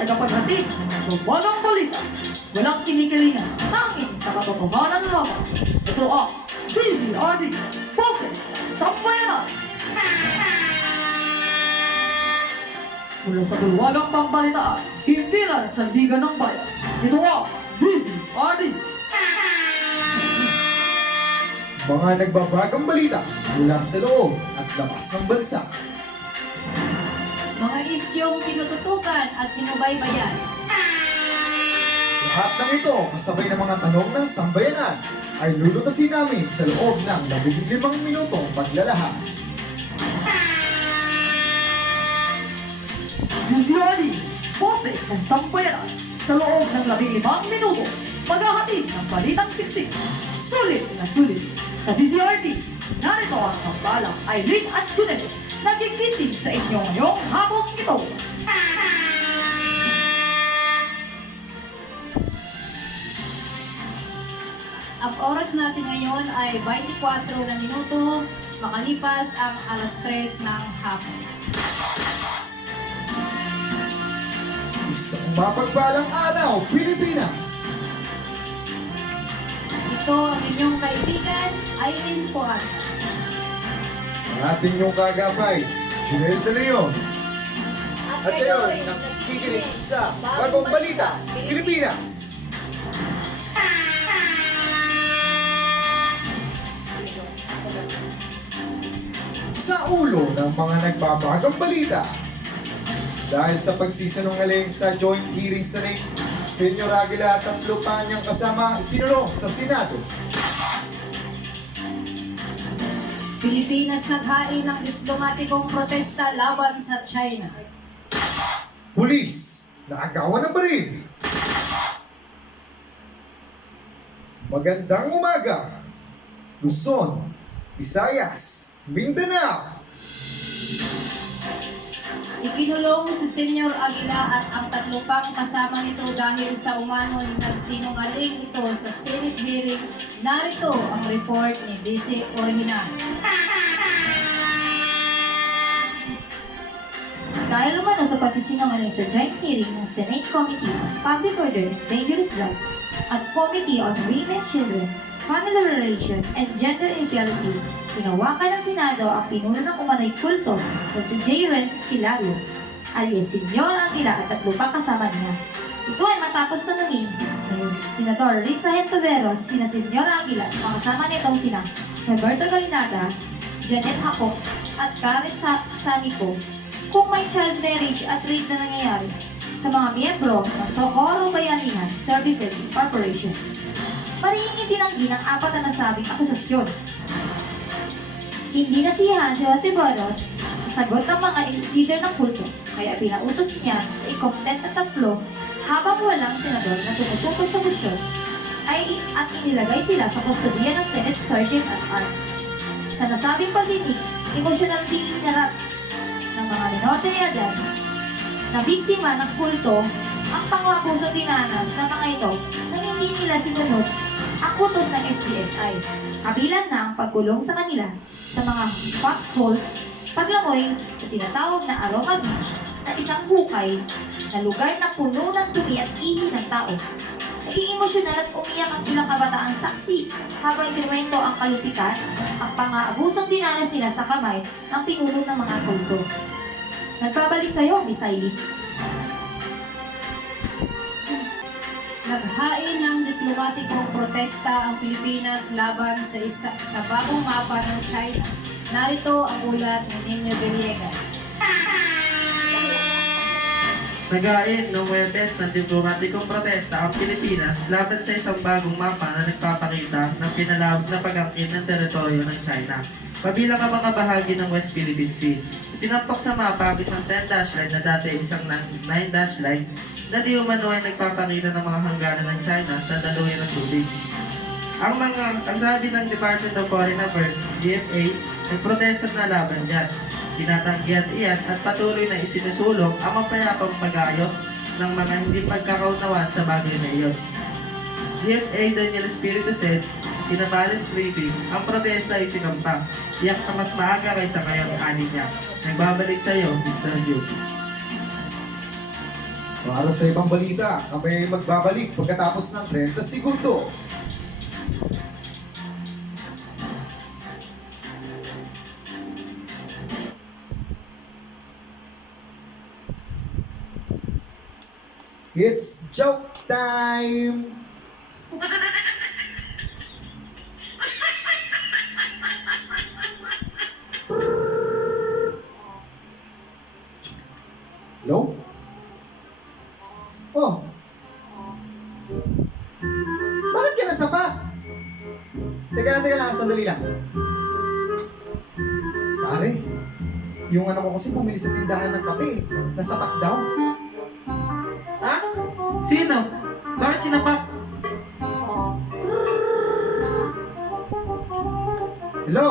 tagapaghatid ng nagbabagang balita. Walang kinikilingan, tanging sa katotohanan lamang. Ito ang DZRD, Boses Sambayanan. Mula sa bulwagang pambalitaan, himpilan at sandigan ng bayan. Ito ang DZRD. Mga nagbabagang balita mula sa loob at labas ng bansa. Mga isyong tinututukan at sinubaybayan. Lahat ng ito kasabay ng mga tanong ng sambayanan ay lulutasin namin sa loob ng 15 minutong paglalahad. DZRD, Boses ng Sambayanan. Sa loob ng 15 minuto, maghahatid ng balitang siksik. Sulit na sulit. Sa DZRD, narito ang kapalang Aileen at Junel, nagigising sa inyo ngayong hapong ito. Ang oras natin ngayon ay 24 na minuto, makalipas ang alas 3 ng hapon. Isang mapagpalang araw, Pilipinas! Ito ang inyong kaibigan, Aileen Poasa. Ang ating inyong kagabay, Junel De Leon. At ngayon, nakikinig sa Bagong Balita, Pilipinas! Sa ulo ng mga nagbabagang balita, dahil sa pagsisinungaling sa joint hearing sa NIC, Senyor Aguila at 3 pa niyang kasama ikinulong sa Senado. Pilipinas naghain ng diplomatikong protesta laban sa China. Pulis, naagawan ng baril. Magandang umaga, Luzon, Visayas, Mindanao. Ikinulong si Senyor Aguila at ang 3 pang kasama nito dahil sa umanong nagsinungaling ito sa Senate hearing. Narito ang report ni Vice Original. Dahil umano sa pagsisinungaling sa joint hearing ng Senate Committee on Public Order and Dangerous Drugs at Committee on Women, Children, Family Relations, and Gender Equality, hinawakan ng Senado ang pinuno ng umano'y kulto na si J. Renz Kilario, alias Senyor Aguila at 3 pa kasama niya. Ito ay matapos tanungin ni Senador Risa Hentoveros, sina Senyor Aguila at mga kasama nitong sina Roberto Galinaga, Janet Hapok, at Karen Sanico kung may child marriage at rape na nangyayari sa mga miyembro ng Socorro Bayanihan Services Corporation. Marihing itinanggi ng 4 na nasabing akusasyon. Hindi nasiyahan si Hontiveros sa sagot ng mga leader ng kulto, kaya pinautos niya na i-content ang 3 habang walang senador na tumutukoy sa motion at inilagay sila sa kustodiya ng Senate Sergeant at Arms. Sa nasabing pagdinig, emosyonal din inarap ng mga minor de edad na biktima ng kulto ang pang-abusong dinanas ng mga ito nang hindi nila sinunod ang utos ng SBSI, kabilang na ang pagkulong sa kanila sa mga foxholes, paglangoy sa tinatawag na Aroma Beach na isang hukay na lugar na puno ng dumi at ihi ng tao. Naging emosyonal at umiyak ang ilang kabataang saksi habang ikinuwento ang kalupitan, ang pang-aabusong dinanas nila sa kamay ng pinuno ng mga kulto. Nagbabalik sa iyo, Miss Aileen. Naghain ng diplomatikong protesta ang Pilipinas laban sa bagong mapa ng China. Narito ang ulat ni Nino Villegas. Naghain ng Huwebes ng diplomatikong protesta ang Pilipinas laban sa isang bagong mapa na nagpapakita ng pinalawag na pag-angkin ng teritoryo ng China, kabilang ang mga bahagi ng West Philippine Sea. Itinampok sa mapa ang isang 10-dash line na dati isang 9-dash line na di umano ay nagpapakita ng mga hangganan ng China sa daluyan ng tubig. Ang sabi ng Department of Foreign Affairs, DFA, nagprotesta na laban dyan. Tinatanggihan iyan at patuloy na isinusulong ang mapayapang pag-ayos ng mga hindi pagkakaunawan sa bagay na iyon. DFA Daniel Espiritu said, in a Palace briefing, ang protesta ay sinampa. Iyak na mas maaga kaysa ngayon, ani niya. Nagbabalik sa iyo, Mr. Duke. Para sa ibang balita, kami ay magbabalik pagkatapos ng 30 segundo. It's joke time! Hello? Oh. Bakit ka nasa pa? Teka lang, sandali lang. Pare, yung anak ko kasi bumili sa tindahan ng kape. Nasa pack daw. Ha? Sino? Bakit sinapak? Hello?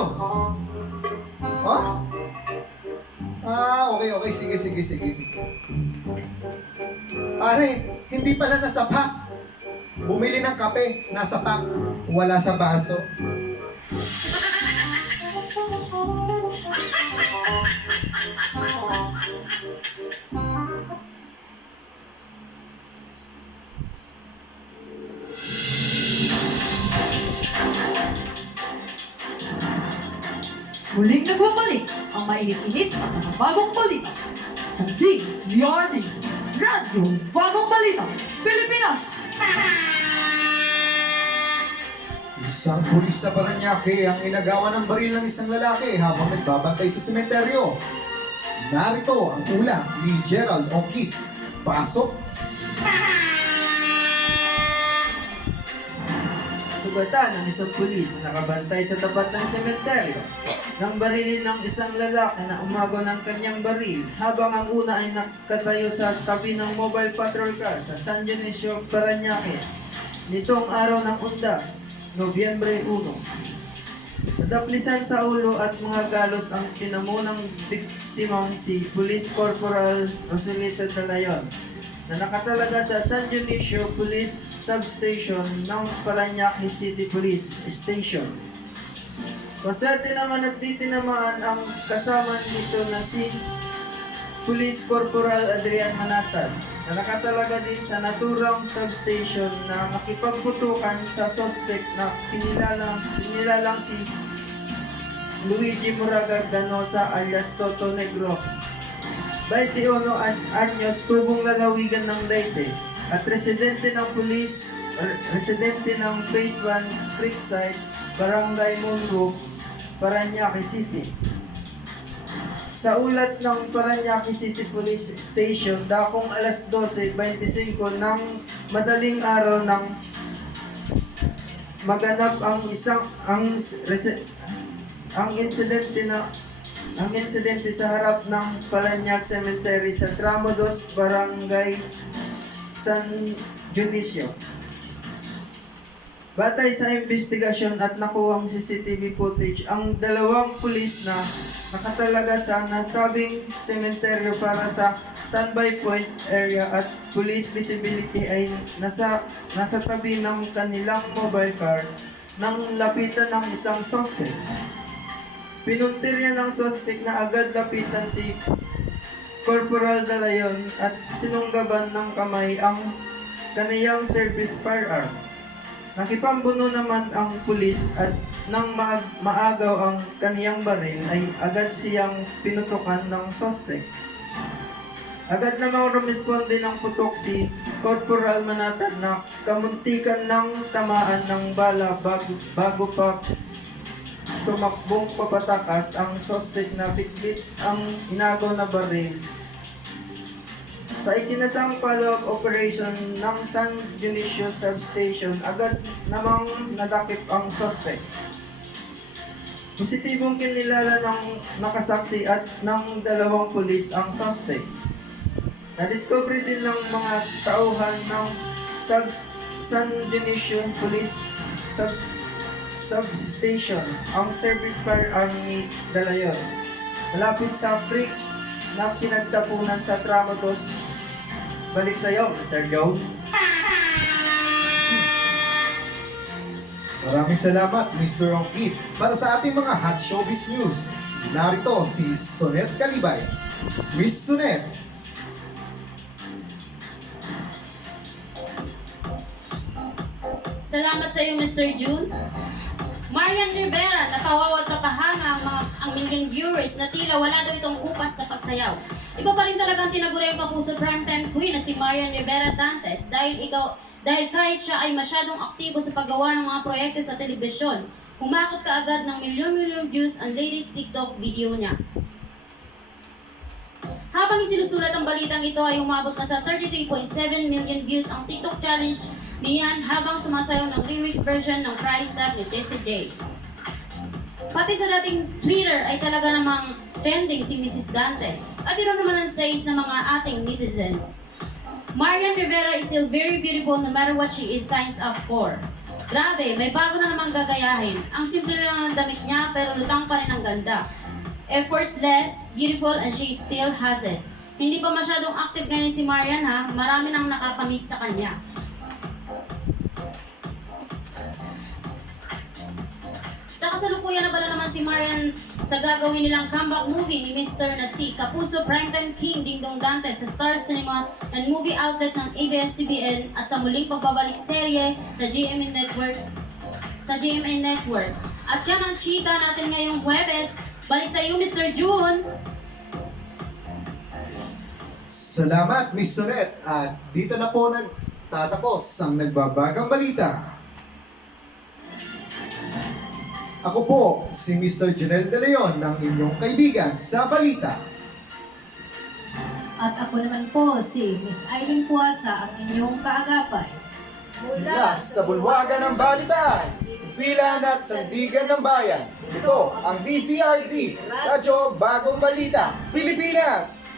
Oh? Okay. Sige. Pare, hindi pala nasa pack. Bumili ng kape, nasa pack. Wala sa baso. Muling nagbabalik ang mainit-init at mga bagong balita sa DZRD Radyo Bagong Balita, Pilipinas! Isang pulis sa Paranaque ang inagawa ng baril ng isang lalaki habang nagbabantay sa sementeryo. Narito ang ulat ni Gerald Okit. Pasok! Sugatan ng isang pulis na nakabantay sa tapat ng sementeryo nang barilin ng isang lalaki na umago ng kanyang baril habang ang una ay nakatayo sa tabi ng mobile patrol car sa San Dionisio, Paranaque nitong araw ng Undas, Nobyembre 1. Nadaplisan sa ulo at mga galos ang pinamunang biktimang si Police Corporal Roselito Talayon na nakatalaga sa San Dionisio Police Substation ng Paranaque City Police Station. Konserte naman at ditinamaan ang kasama nito na si Police Corporal Adrian Manatad na nakatalaga din sa naturang substation na makipagputukan sa suspect na kinilalang si Luigi Moraga Ganosa alias Toto Negro. 21 anyos, tubong lalawigan ng Leyte at residente ng Phase 1 Creekside, Barangay Monroe, Paranaque City. Sa ulat ng Paranaque City Police Station, dakong alas 12:25 ng madaling araw nang maganap ang insidente sa harap ng Paranaque Cemetery sa Tramo 2, Barangay San Dionisio. Batay sa investigasyon at nakuhang CCTV footage, ang dalawang pulis na nakatalaga sa nasabing sementeryo para sa standby point area at police visibility ay nasa tabi ng kanilang mobile car nang lapitan ng isang suspect. Pinuntirya ng suspect na agad lapitan si Corporal Dalayon at sinunggaban ng kamay ang kaniyang service firearm. Nakipambuno naman ang pulis at nang maagaw ang kaniyang baril ay agad siyang pinutukan ng suspect. Agad namang rumisponde ng putok si Corporal Manatad na kamuntikan ng tamaan ng bala bago pa tumakbong papatakas ang suspect na bitbit ang inagaw na baril. Sa ikinasang follow-up operation ng San Dionisio Substation, agad namang nadakip ang suspect. Positibong kinilala ng nakasaksi at ng dalawang pulis ang suspect. Nadiscovery din ng mga tauhan ng San Dionisio Police Substation ang service firearm ni Dalayon malapit sa creek na pinagtapunan sa Tramo 2. Balik sa'yo, Mr. Joe. Maraming salamat, Mr. Ongkit. Para sa ating mga hot showbiz news, narito si Sonet Calibay. Miss Sonet. Salamat sa iyo, Mr. June. Marian Rivera, napawaw at napahanga ang million viewers na tila wala daw itong kupas sa pagsayaw. Iba pa rin talagang tinaguri ang kapuso primetime queen na si Marian Rivera Dantes dahil kahit siya ay masyadong aktibo sa paggawa ng mga proyekto sa telebisyon, humakot kaagad ng milyon-milyon views ang latest TikTok video niya. Habang sinusulat ang balitang ito ay umabot na sa 33.7 million views ang TikTok challenge niyan habang sumasayaw ng remix version ng Price Tag ni Jessie J. Pati sa dating Twitter ay talaga namang trending si Mrs. Dantes. At ito naman ang says ng mga ating netizens. Marian Rivera is still very beautiful no matter what she is signs up for. Grabe, may bago na namang gagayahin. Ang simple lang ng damit niya pero lutang pa rin ang ganda. Effortless, beautiful, and she still has it. Hindi pa masyadong active ngayon si Marian ha, marami nang nakakamiss sa kanya. Sa kasalukuyan na pala naman si Marian sa gagawin nilang comeback movie ni Mr. na si Kapuso Primetime King Dingdong Dantes sa Star Cinema and movie outlet ng ABS-CBN at sa muling pagbabalik serye na GMA Network sa GMA Network. At yan ang chika natin ngayong Huwebes. Balik sa iyo, Mr. June! Salamat, Miss Sonet. At dito na po nagtatapos ang nagbabagang balita. Ako po si Mr. Junel De Leon ng inyong kaibigan sa balita. At ako naman po si Miss Aileen Puasa, ang inyong kaagapay. Mula sa bulwagan ng balitaan, pilan at sandigan ng bayan. Ito ang DCRD, Radyo Bagong Balita, Pilipinas!